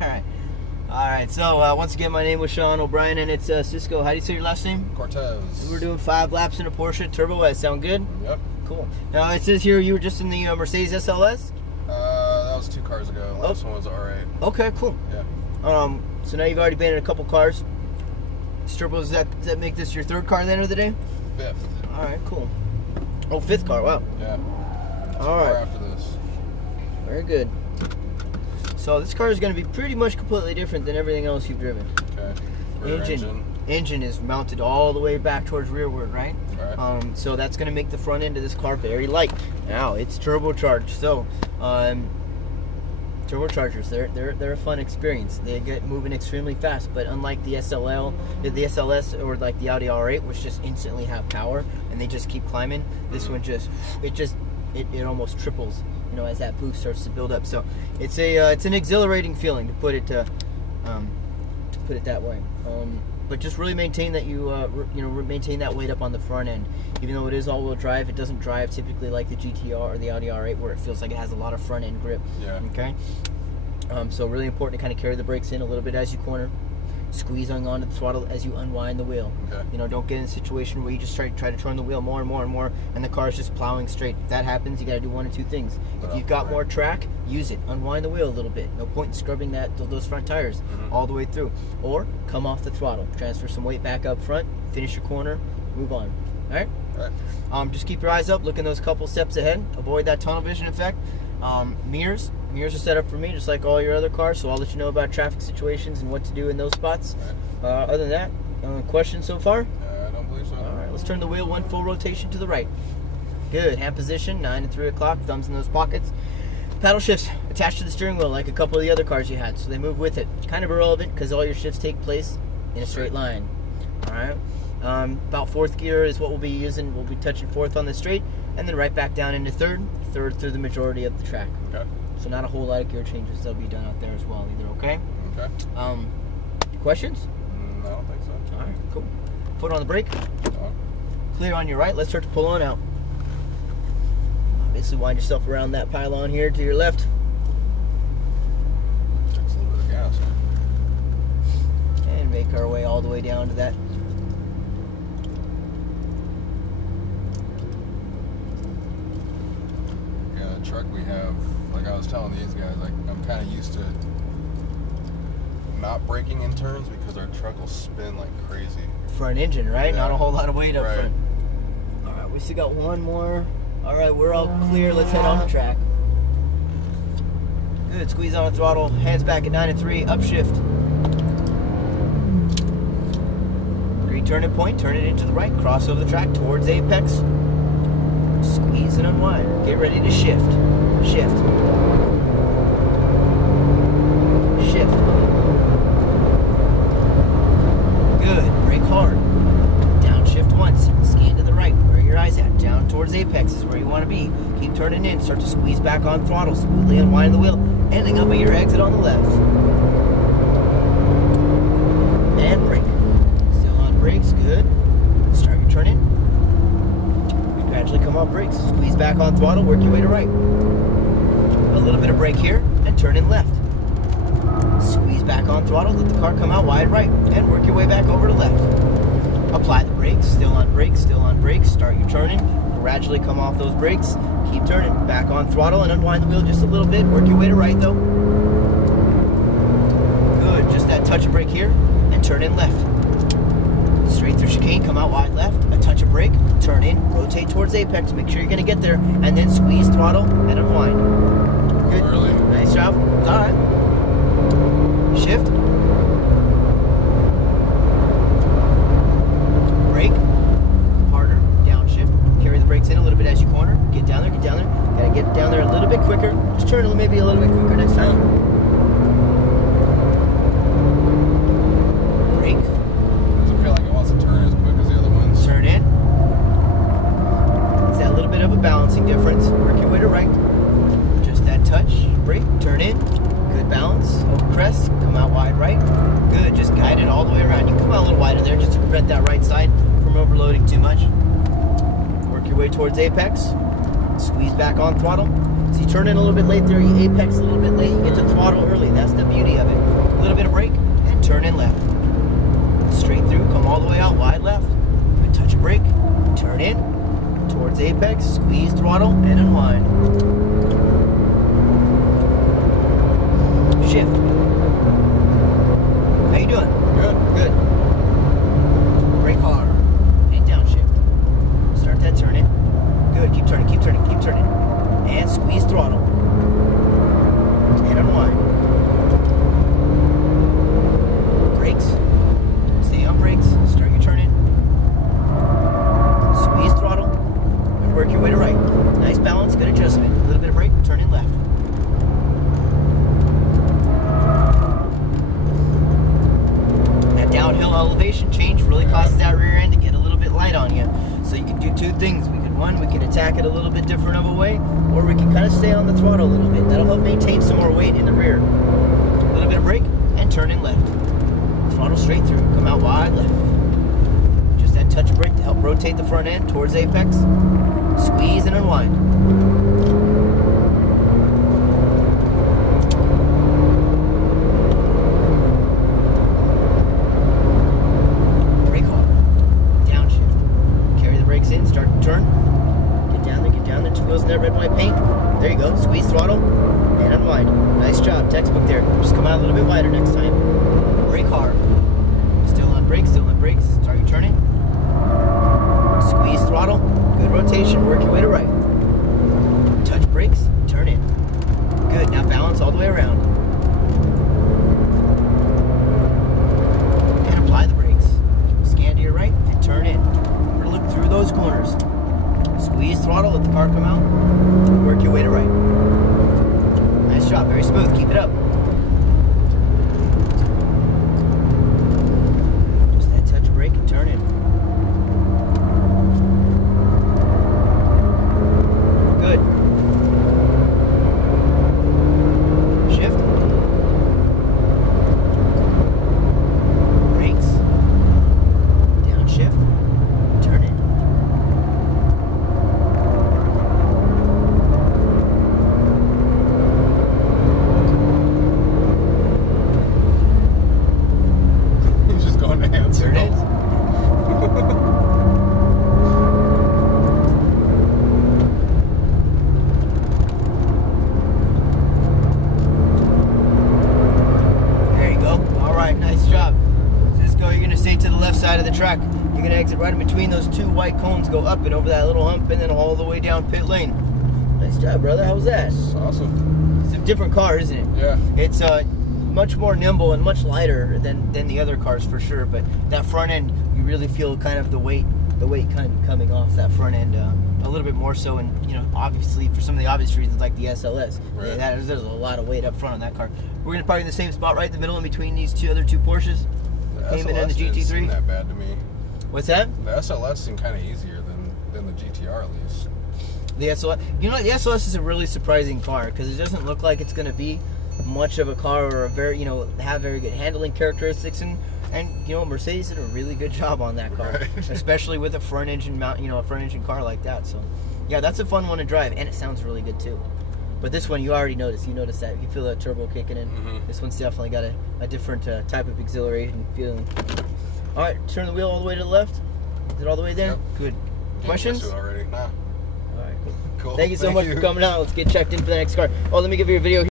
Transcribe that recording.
Alright. Alright, so once again, my name was Sean O'Brien, and it's Cisco. How do you say your last name? Cortez. We're doing 5 laps in a Porsche Turbo S. Sound good? Yep. Cool. Now, it says here you were just in the Mercedes SLS? That was 2 cars ago. The last one was alright. Okay, cool. Yeah. So now you've already been in a couple cars. This Turbo, does that make this your 3rd car at the end of the day? 5th. Alright, cool. Oh, 5th car, wow. Yeah. Alright. After this. Very good. So this car is going to be pretty much completely different than everything else you've driven. Okay. Engine is mounted all the way back towards rearward, right? Right. So that's going to make the front end of this car very light. Now it's turbocharged, so turbochargers, they're a fun experience. They get moving extremely fast, but unlike the SLS or like the Audi R8, which just instantly have power and they just keep climbing, this one it almost triples, you know, as that boost starts to build up. So it's an exhilarating feeling, to put it that way. But just really maintain that maintain that weight up on the front end. Even though it is all-wheel drive, it doesn't drive typically like the GTR or the Audi R8, where it feels like it has a lot of front end grip. Yeah. Okay. So really important to kind of carry the brakes in a little bit as you corner. Squeeze onto the throttle as you unwind the wheel. Okay. You know, don't get in a situation where you just try to turn the wheel more and more and more, and the car is just plowing straight. If that happens, you got to do one of 2 things. If you've got more track, use it. Unwind the wheel a little bit. No point in scrubbing those front tires all the way through. Or come off the throttle. Transfer some weight back up front. Finish your corner. Move on. All right. Right. Just keep your eyes up. Look in those couple steps ahead. Avoid that tunnel vision effect. Mirrors are set up for me, just like all your other cars, so I'll let you know about traffic situations and what to do in those spots. Right. Other than that, questions so far? I don't believe so. All right, let's turn the wheel 1 full rotation to the right. Good. Hand position, 9 and 3 o'clock, thumbs in those pockets. Paddle shifts attached to the steering wheel like a couple of the other cars you had, so they move with it. Kind of irrelevant because all your shifts take place in a straight line. All right. About 4th gear is what we'll be using. We'll be touching 4th on the straight, and then right back down into 3rd through the majority of the track. Okay. So not a whole lot of gear changes that'll be done out there as well either, okay? Okay. Questions? I don't think so. All right, cool. Foot on the brake. Oh. Clear on your right. Let's start to pull on out. Obviously wind yourself around that pylon here to your left. Takes a little bit of gas, huh? And make our way all the way down to that. Yeah, the truck we have, like I was telling these guys, like I'm kind of used to not braking in turns because our truck will spin like crazy. Front engine, right? Yeah. Not a whole lot of weight up Right. front. All right, we still got one more. All right, we're all clear. Let's head on the track. Good. Squeeze on the throttle. Hands back at 9 and 3. Upshift. Green turning point. Turn it into the right. Cross over the track towards apex. Squeeze and unwind. Get ready to shift. Shift. Shift. Good. Brake hard. Downshift once. Scan to the right. Where your eyes at. Down towards apex is where you want to be. Keep turning in. Start to squeeze back on throttle. Smoothly unwind the wheel. Ending up at your exit on the left. And brake. Still on brakes. Good. Start your turn in. Gradually come off brakes. Squeeze back on throttle. Work your way to right. A little bit of brake here. And turn in left. Squeeze back on throttle. Let the car come out wide right. And work your way back over to left. Apply the brakes. Still on brakes. Still on brakes. Start your turning. Gradually come off those brakes. Keep turning. Back on throttle and unwind the wheel just a little bit. Work your way to right though. Good. Just that touch of brake here. And turn in left. Straight through chicane. Come out wide left. A touch of brake. Turn in. Rotate towards apex. Make sure you're going to get there. And then squeeze throttle and unwind. Good. Really? Nice job. Alright. Shift. Brake. Harder. Downshift. Carry the brakes in a little bit as you corner. Get down there. Get down there. Gotta get down there a little bit quicker. Just turn maybe a little bit quicker next time. Brake. Doesn't feel like it wants to turn as quick as the other ones. Turn in. It's that little bit of a balancing difference. Work your way to right. Just that touch. Brake. Turn in. Good balance. Over crest. Come out wide right. Good. Just guide it all the way around. You can come out a little wider there just to prevent that right side from overloading too much. Work your way towards apex. Squeeze back on throttle. So you turn in a little bit late there. You apex a little bit late. You get to throttle. throttle early. That's the beauty of it. A little bit of brake and turn in left. Straight through, come all the way out, wide left. Good touch of brake, turn in towards apex, squeeze throttle and unwind. Shift. How you doing? Good. Good. Brake hard. And downshift. Start that turn in. Good. Keep turning, keep turning, keep turning. And squeeze throttle. And unwind. Brakes. Stay on brakes. Start your turn in. Squeeze throttle. And work your way to right. Nice balance, good adjustment. A little bit of brake, turn in left. Downhill elevation change really causes that rear end to get a little bit light on you. So you can do two things. We can attack it a little bit different of a way, or we can kind of stay on the throttle a little bit. That'll help maintain some more weight in the rear. A little bit of brake and turn in left. Throttle straight through. Come out wide left. Just that touch of brake to help rotate the front end towards apex. Squeeze and unwind. Turn. Get down there. Two wheels in that red and white paint. There you go. Squeeze throttle and unwind. Nice job. Textbook there. Just come out a little bit wider next time. Brake hard. Still on brakes. Still on brakes. Start your turning. Squeeze throttle. Good rotation. Work your way to right. Touch brakes. Turn in. Good. Now balance all the way around. And apply the brakes. Scan to your right and turn in. Look through those corners. Squeeze throttle, let the car come out. Work your way to right. Nice job, very smooth. Keep it up. Just that touch of brake and turn in. Good. Shift. Brakes. Downshift. Turn in. He's just going to answer. There it is. There you go. All right, nice job. Cisco, you're going to stay to the left side of the track. You're going to exit right in between those two white cones, go up and over that little hump, and then all the way down pit lane. Nice job, brother. How was that? That's awesome. It's a different car, isn't it? Yeah. It's much more nimble and much lighter than the other cars for sure. But that front end, you really feel kind of the weight kind of coming off that front end a little bit more so. And you know, obviously for some of the obvious reasons like the SLS, Right. there's a lot of weight up front on that car. We're gonna park in the same spot right in the middle in between these other two Porsches. The Cayman and the SLS didn't GT3. seem that bad to me. What's that? The SLS seemed kind of easier than the GTR at least. The SLS, you know, the SLS is a really surprising car because it doesn't look like it's going to be much of a car or a very, you know, have very good handling characteristics, and you know, Mercedes did a really good job on that car, Right. especially with a front engine mount, you know, a front engine car like that. So, yeah, that's a fun one to drive, and it sounds really good too. But this one, you already noticed. You noticed that. You feel that turbo kicking in. Mm-hmm. This one's definitely got a different type of exhilaration feeling. All right, turn the wheel all the way to the left. Is it all the way there? Yep. Good. Can't Questions? guess it already? Nah. All right, cool. Cool. Thank you so much for coming out. Let's get checked in for the next car. Oh, let me give you a video here.